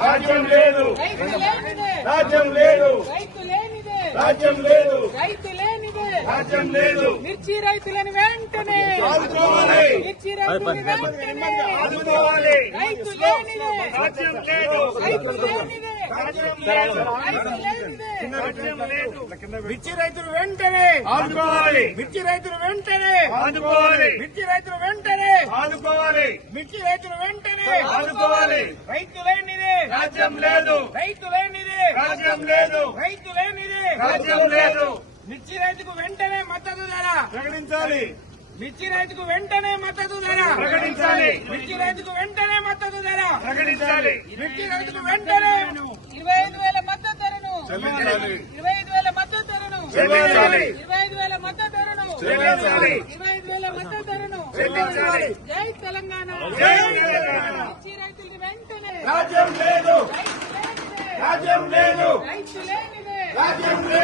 రాజ్యం లేదు, రైతు లేనిదే, రాజ్యం లేదు, రైతు లేనిదే, రాజ్యం లేదు, రైతు లేనిదే. రాజ్యం లేదు. మిర్చి రైతులను వెంటనే ఆదుకోవాలి, మిర్చి రైతులను వెంటనే ఆదుకోవాలి. రైతు లేనిదే, రాజ్యం లేదు, రైతు లేనిదే, రాజ్యం లేదు, రైతు లేనిదే. రాజ్యం లేదు. మిర్చి రైతులు వెంటనే ఆదుకోవాలి, మిర్చి రైతులు వెంటనే ఆదుకోవాలి, మిర్చి రైతులు వెంటనే ఆదుకోవాలి, మిర్చి రైతులు వెంటనే ఆదుకోవాలి. రైతు లేనిదే, రాజ్యం లేదు, రైతు లేనిదే, రాజ్యం లేదు, రైతు లేనిదే. రాజ్యం లేదు. మిర్చి రైతుకు వెంటనే మద్దతు ధర, ప్రకటించాలి, మిర్చి రైతుకు వెంటనే మద్దతు ధర, ప్రకటించాలి, మిర్చి రైతుకు వెంటనే మద్దతు ధర, ప్రకటించాలి. మిర్చి రైతుకు వెంటనే 25,000 మద్దతు ధరను, చెల్లించాలి, 25,000 మద్దతు ధరను, చెల్లించాలి, 25,000 మద్దతు ధరను, చెల్లించాలి, 25,000 మద్దతు ధరను. చెల్లించాలి. జై తెలంగాణ. జై తెలంగాణ. మిర్చి రైతులకు వెంటనే రాజ్యం లేదు, రైతు లేనిదే, రాజ్యం లేదు, రైతు లేనిదే. రాజ్యం లేదు.